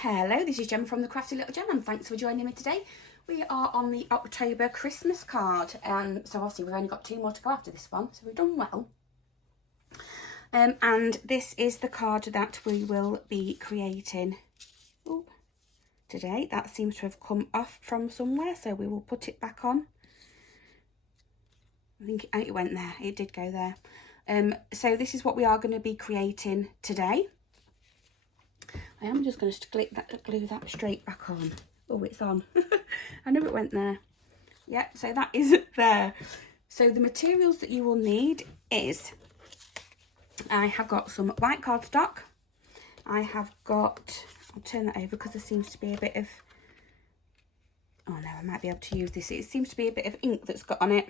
Hello, this is Jem from the Crafty Little Gem, and thanks for joining me today. We are on the October Christmas card, so obviously we've only got 2 more to go after this one, so we've done well. And this is the card that we will be creating today. That seems to have come off from somewhere, so we will put it back on. I think it went there, it did go there. So this is what we are going to be creating today. I am just going to glue that straight back on. Oh, it's on. I knew it went there. Yeah, so that is there. So the materials that you will need is, I have got some white cardstock. I have got, I'll turn that over because there seems to be a bit of, oh no, I might be able to use this. It seems to be a bit of ink that's got on it.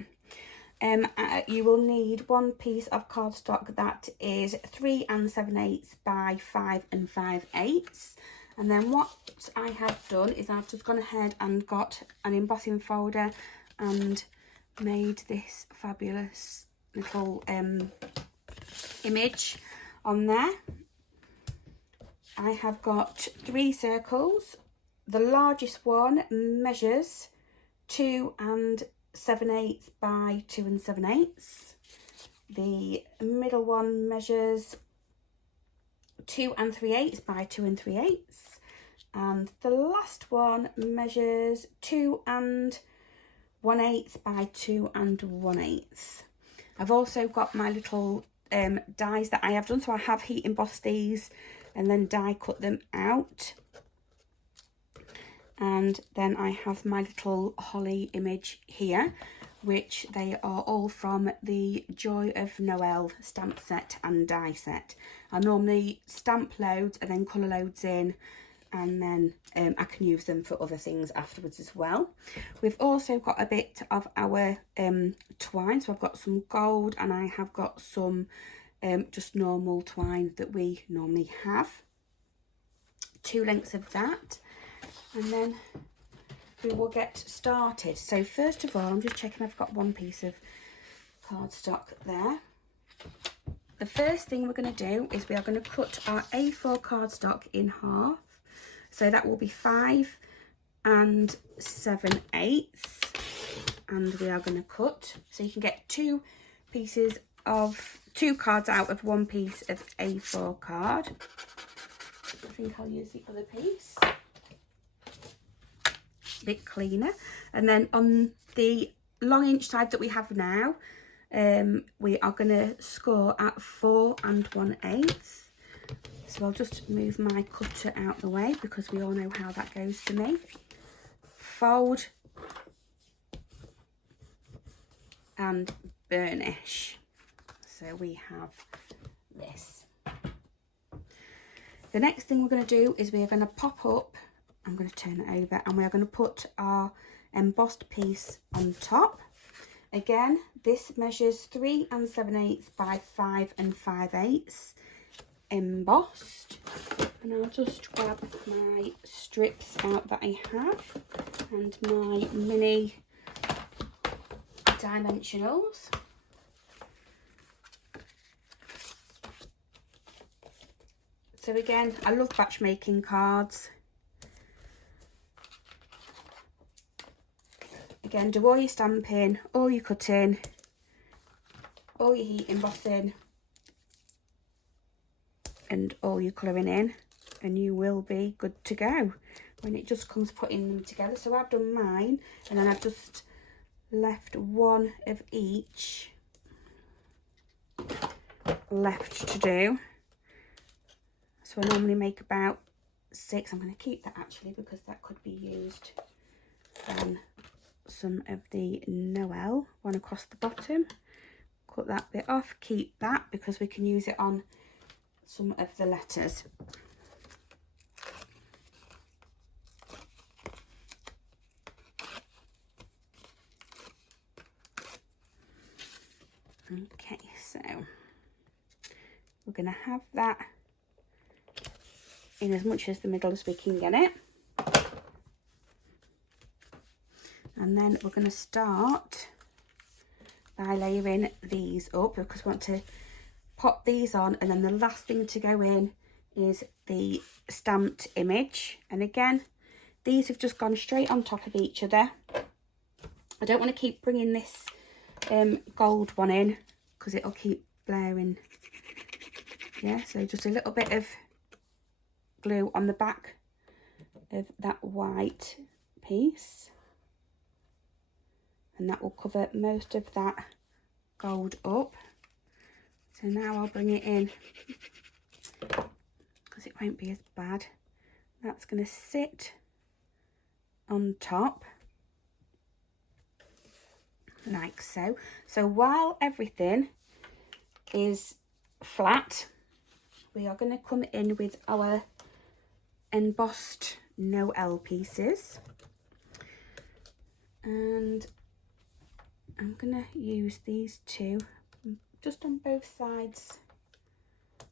You will need 1 piece of cardstock that is 3 7/8 by 5 5/8. And then what I have done is I've just gone ahead and got an embossing folder and made this fabulous little image on there. I have got 3 circles. The largest one measures 2 7/8 by 2 7/8. The middle one measures 2 3/8 by 2 3/8. And the last one measures 2 1/8 by 2 1/8. I've also got my little dies that I have done. So I have heat embossed these and then die cut them out. And then I have my little holly image here, which they are all from the Joy of Noel stamp set and die set. I normally stamp loads and then colour loads in, and then I can use them for other things afterwards as well. We've also got a bit of our twine, so I've got some gold and I have got some just normal twine that we normally have. 2 lengths of that. And then we will get started. So first of all, I'm just checking I've got 1 piece of cardstock there. The first thing we're going to do is we are going to cut our A4 cardstock in half. So that will be 5 7/8. And we are going to cut. So you can get 2 cards out of 1 piece of A4 card. I think I'll use the other piece. Bit cleaner. And then on the long inch side that we have now, we are going to score at 4 1/8. So I'll just move my cutter out the way because we all know how that goes for me. Fold and burnish. So we have this. The next thing we're going to do is we are going to pop up, I'm going to turn it over, and we are going to put our embossed piece on top. Again, this measures 3 7/8 by 5 5/8 embossed. And I'll just grab my strips out that I have and my mini dimensionals. So again, I love batch making cards. Again, do all your stamping, all your cutting, all your heat embossing, and all your colouring in, and you will be good to go when it just comes putting them together. So I've done mine, and then I've just left 1 of each left to do. So I normally make about 6. I'm going to keep that actually because that could be used on some of the Noel one across the bottom. Cut that bit off, keep that because we can use it on some of the letters. Okay, so we're going to have that in as much as the middle as we can get it. And then we're going to start by layering these up because we want to pop these on, and then the last thing to go in is the stamped image, and again these have just gone straight on top of each other. I don't want to keep bringing this gold one in because it'll keep blaring. Yeah, so just a little bit of glue on the back of that white piece, and that will cover most of that gold up. So now I'll bring it in because it won't be as bad. That's going to sit on top like so. So while everything is flat, we are going to come in with our embossed Noel pieces, and I'm going to use these two just on both sides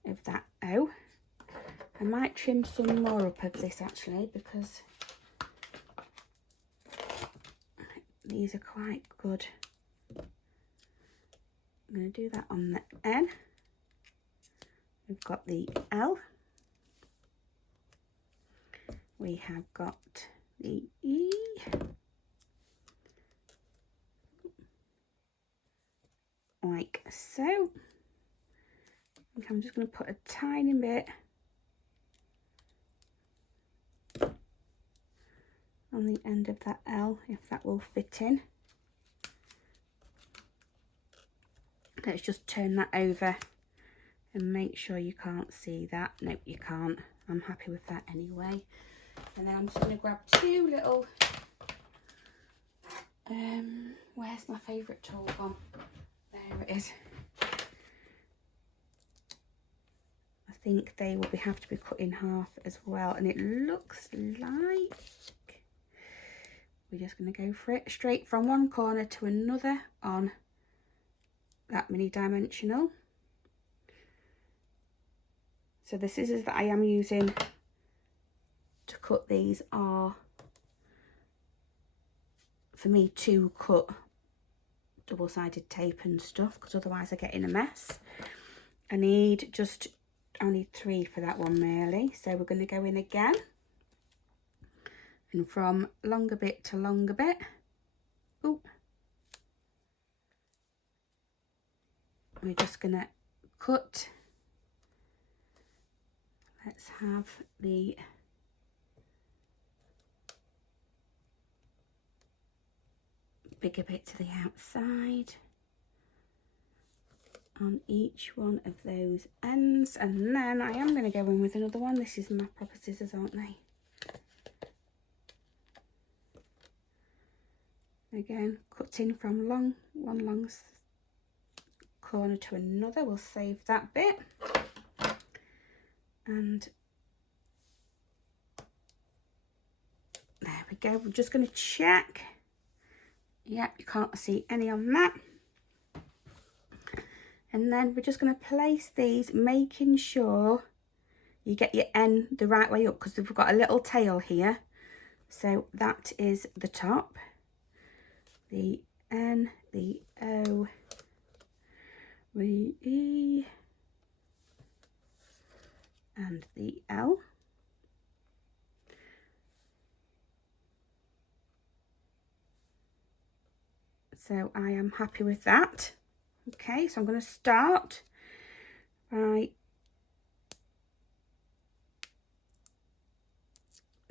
of that O. I might trim some more up of this actually because these are quite good. I'm going to do that on the N. We've got the L. We have got the E. Like so. Okay, I'm just going to put a tiny bit on the end of that L, if that will fit in. Let's just turn that over and make sure you can't see that. Nope, you can't. I'm happy with that anyway. And then I'm just going to grab two little, where's my favourite tool gone? There it is. I think they will have to be cut in half as well, and it looks like we're just going to go for it straight from one corner to another on that mini dimensional. So the scissors that I am using to cut these are for me to cut double-sided tape and stuff, because otherwise I get in a mess. I need 3 for that one really. So we're going to go in again, and from longer bit to longer bit. Ooh. We're just going to cut. Let's have the bigger bit to the outside on each one of those ends, and then I am going to go in with another one. This is my proper scissors, aren't they? Again, cutting from one long corner to another. We'll save that bit, and there we go. We're just going to check. Yep, you can't see any on that. And then we're just going to place these, making sure you get your N the right way up, because we've got a little tail here. So that is the top, the N, the O, the E, and the L. So I am happy with that. Okay, so I'm going to start by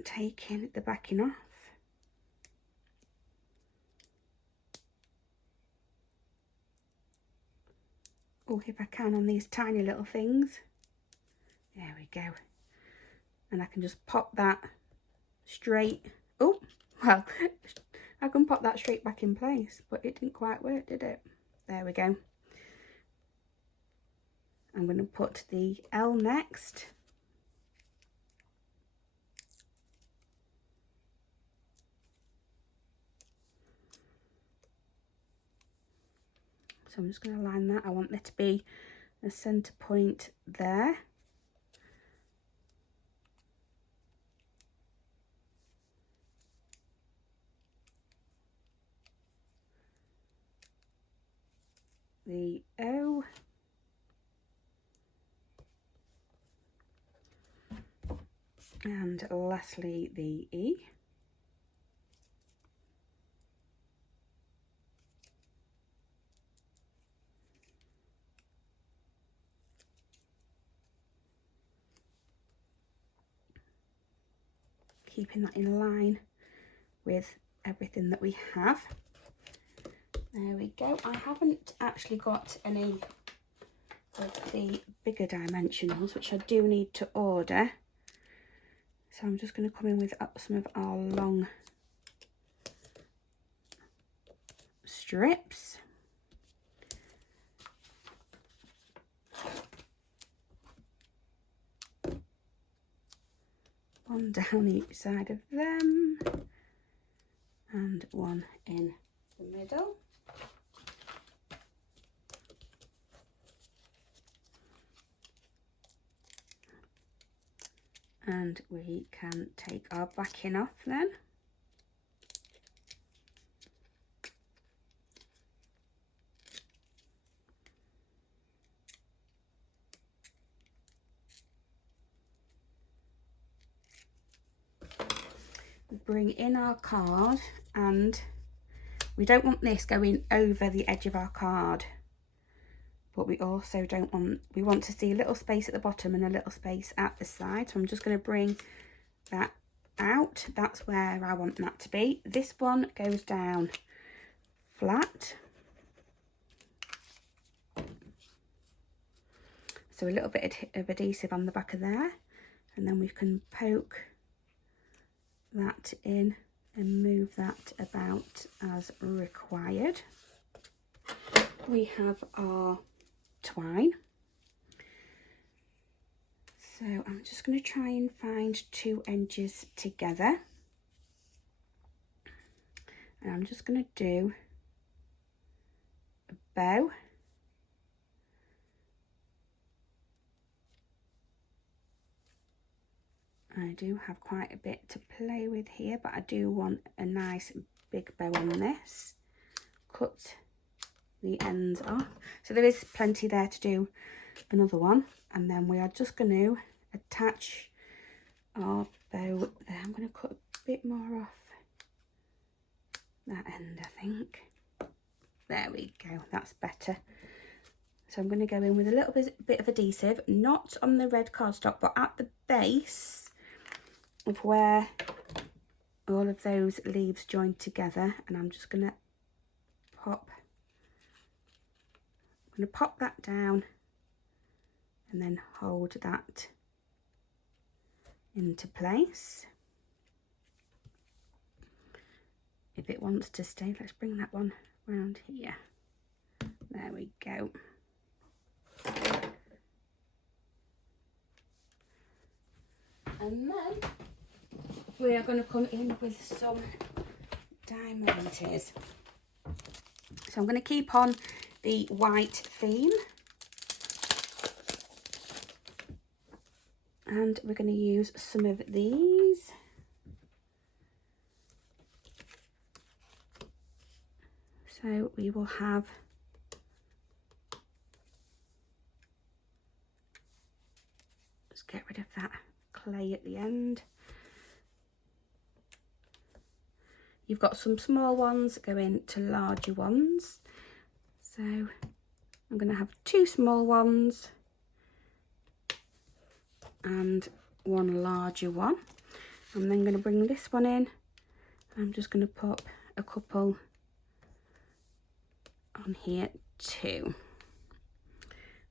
taking the backing off. Oh, if I can, on these tiny little things. There we go. And I can just pop that straight. Oh, well, I can pop that straight back in place, but it didn't quite work, did it? There we go. I'm going to put the L next. So I'm just going to line that. I want there to be a centre point there. The O. And lastly, the E. Keeping that in line with everything that we have. There we go. I haven't actually got any of the bigger dimensionals, which I do need to order. So I'm just going to come in with some of our long strips. One down each side of them and one in the middle. And we can take our backing off then. Bring in our card, and we don't want this going over the edge of our card, but we also we want to see a little space at the bottom and a little space at the side. So I'm just going to bring that out. That's where I want that to be. This one goes down flat. So a little bit of adhesive on the back of there, and then we can poke that in and move that about as required. We have our twine. So I'm just going to try and find two edges together, and I'm just going to do a bow. I do have quite a bit to play with here, but I do want a nice big bow on this. Cut the ends off. So there is plenty there to do another one. And then we are just going to attach our bow there. I'm going to cut a bit more off that end, I think. There we go, that's better. So I'm going to go in with a little bit of adhesive, not on the red cardstock, but at the base of where all of those leaves join together. And I'm just going to pop that down and then hold that into place. If it wants to stay, let's bring that one round here. There we go. And then we are going to come in with some diamantes. So I'm going to keep on the white theme, and we're going to use some of these. So we will have just get rid of that clay at the end. You've got some small ones going to larger ones. So I'm going to have two small ones and one larger one. I'm then going to bring this one in. I'm just going to pop a couple on here too.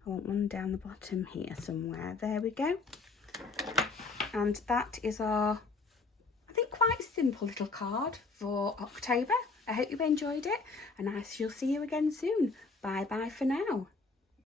I want one down the bottom here somewhere. There we go. And that is our, I think, quite simple little card for October. I hope you've enjoyed it, and I shall see you again soon. Bye bye for now.